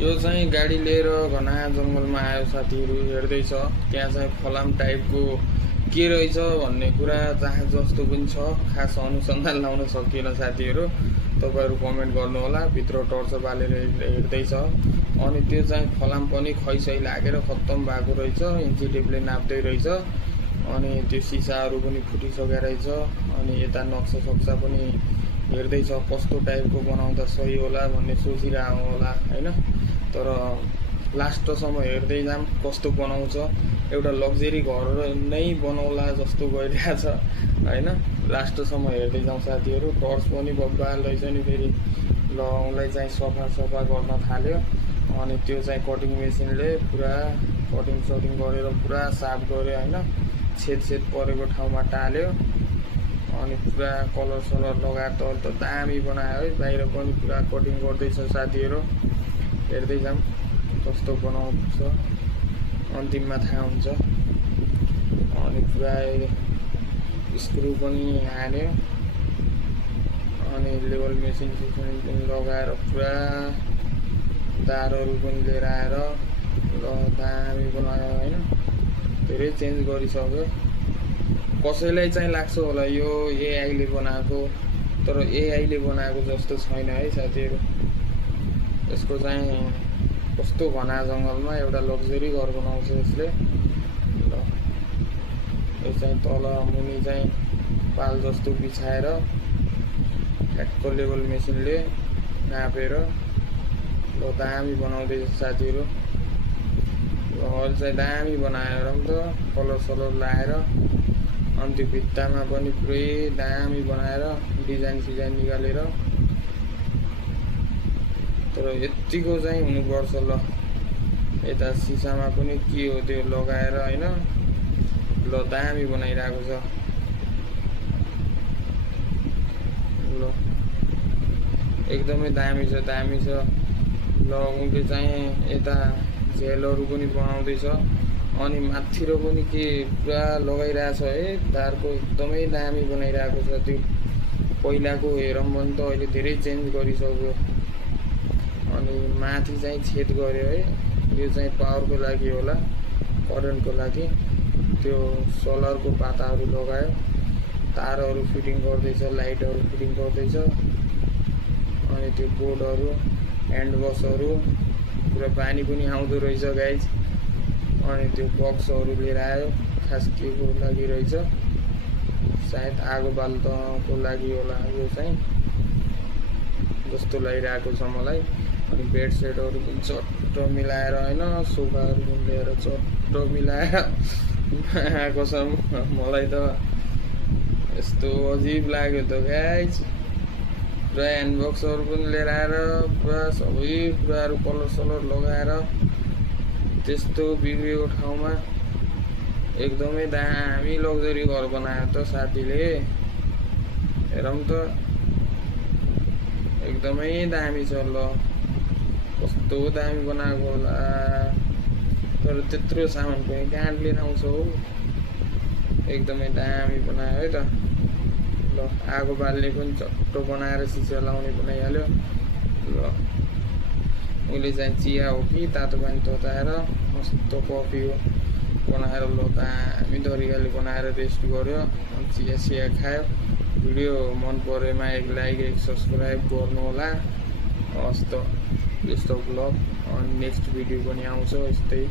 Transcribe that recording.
यो चाहिँ गाडी लिएर घना जङ्गलमा आयो साथीहरू, हेर्दैछ त्यहाँ चाहिँ फलाम टाइपको के रहेछ भन्ने कुरा जहाँ जस्तो पनि छ, खास अनुसन्धान लाउन सकिएन साथीहरू। तपाईँहरू कमेन्ट गर्नु होला। भित्र टर्च बालेर हेर्दैछ अनि त्यो चाहिँ फलाम पनि खैसै लागेर खत्तम भएको रहेछ। इन्जिटिभले नाप्दै रहेछ अनि त्यो सिसाहरू पनि फुटिसकेको रहेछ। अनि यता नक्सा सक्सा पनि हेर्दैछ कस्तो टाइपको बनाउँदा सही होला भन्ने सोचिरहेको होला हैन। तर लास्टसम्म हेर्दै जाम कस्तो बनाउँछ। एउटा लग्जरी घर नै बनाउला जस्तो गइरहेछ हैन। लास्टसम्म हेर्दै जाउँ साथीहरू। टर्च पनि बब्बाल रहेछ नि फेरि। ल उसलाई चाहिँ सफा गर्न थाल्यो अनि त्यो चाहिँ कटिङ मेसिनले पुरा कटिङ गरेर पुरा साफ गर्यो हैन। छेद परेको ठाउँमा टाल्यो अनि पुरा कलर सलर लगाएर त दामी बनायो है। बाहिर पनि पुरा कटिङ गर्दैछ साथीहरू। हेर्दै जाम कस्तो बनाउँछ, अन्तिममा थाहा हुन्छ। अनि पुरा स्क्रु पनि हान्यो अनि लेभल मेसिन पनि लगाएर पुरा तारहरू पनि लिएर आएर ल दामी बनायो हैन। धेरै चेन्ज गरिसक्यो। कसैलाई चाहिँ लाग्छ होला यो एआईले बनाएको, तर एआईले बनाएको जस्तो छैन है साथीहरू। यसको चाहिँ कस्तो घना जङ्गलमा एउटा लग्जरी घर बनाउँछ यसले। ल यो चाहिँ तल मुनि चाहिँ पाल जस्तो बिछाएर ठ्याक्क लेभल मेसिनले नापेर ल दामी बनाउँदैछ साथीहरू। अहिले चाहिँ दामी बनाएर पनि त कलर सलर लाएर अनि त्यो भित्तामा पनि पुरै दामी बनाएर डिजाइन सिजाइन निकालेर। तर यतिको चाहिँ हुनुपर्छ। ल यता सिसामा पनि के हो त्यो लगाएर हैन। ल दामी बनाइरहेको छ। ल एकदमै दामी छ। ल उनले चाहिँ यता झेलहरू पनि बनाउँदैछ अनि माथितिर पनि के पुरा लगाइरहेछ है। तारको एकदमै दामी बनाइरहेको छ। त्यो पहिलाको हेरौँ भने त अहिले धेरै चेन्ज गरिसक्यो। अनि माथि चाहिँ छेद गर्यो है। यो चाहिँ पावरको लागि होला, करेन्टको लागि। त्यो सोलरको पाताहरू लगायो, तारहरू फिटिङ गर्दैछ, लाइटहरू फिटिङ गर्दैछ। अनि त्यो बोर्डहरू, ह्यान्डवसहरू पुरा पानी पनि आउँदो रहेछ गाइज। अनि त्यो बक्सहरू लिएर आयो, खास के को लागि रहेछ, सायद आगो बाल्नको लागि होला यो चाहिँ जस्तो लागिरहेको छ मलाई। अनि बेड सेटहरू पनि चट्ट मिलाएर हैन, सोफाहरू पनि लिएर चट्ट मिलाएर आएको छ। मलाई त यस्तो अजिब लाग्यो त गाइज। पुरा ह्यान्डबक्सहरू पनि लिएर आएर पुरा सबै कुराहरू कलर सलर लगाएर त्यस्तो बिग्रेको ठाउँमा एकदमै दामी लग्जरी घर बनायो त साथीले। हेरौँ त एकदमै दामी छ। ल कस्तो दामी बनाएको होला। तर त्यत्रो सामान पनि कहाँ लिएर आउँछ हौ। एकदमै दामी बनायो है त। ल आगो बाल्ने पनि चट्ट बनाएर सिसा लाउने बनाइहाल्यो। ल उसले चाहिँ चिया हो कि तातो पानी तताएर मस्त कफी हो बनाएर ल दामी तरिकाले बनाएर रेस्ट गर्यो। चिया सिया खायो। भिडियो मन परेमा एक लाइक एक सब्सक्राइब गर्नु होला। हस् त यस्तो ब्लग अनि नेक्स्ट भिडियो पनि आउँछ यस्तै।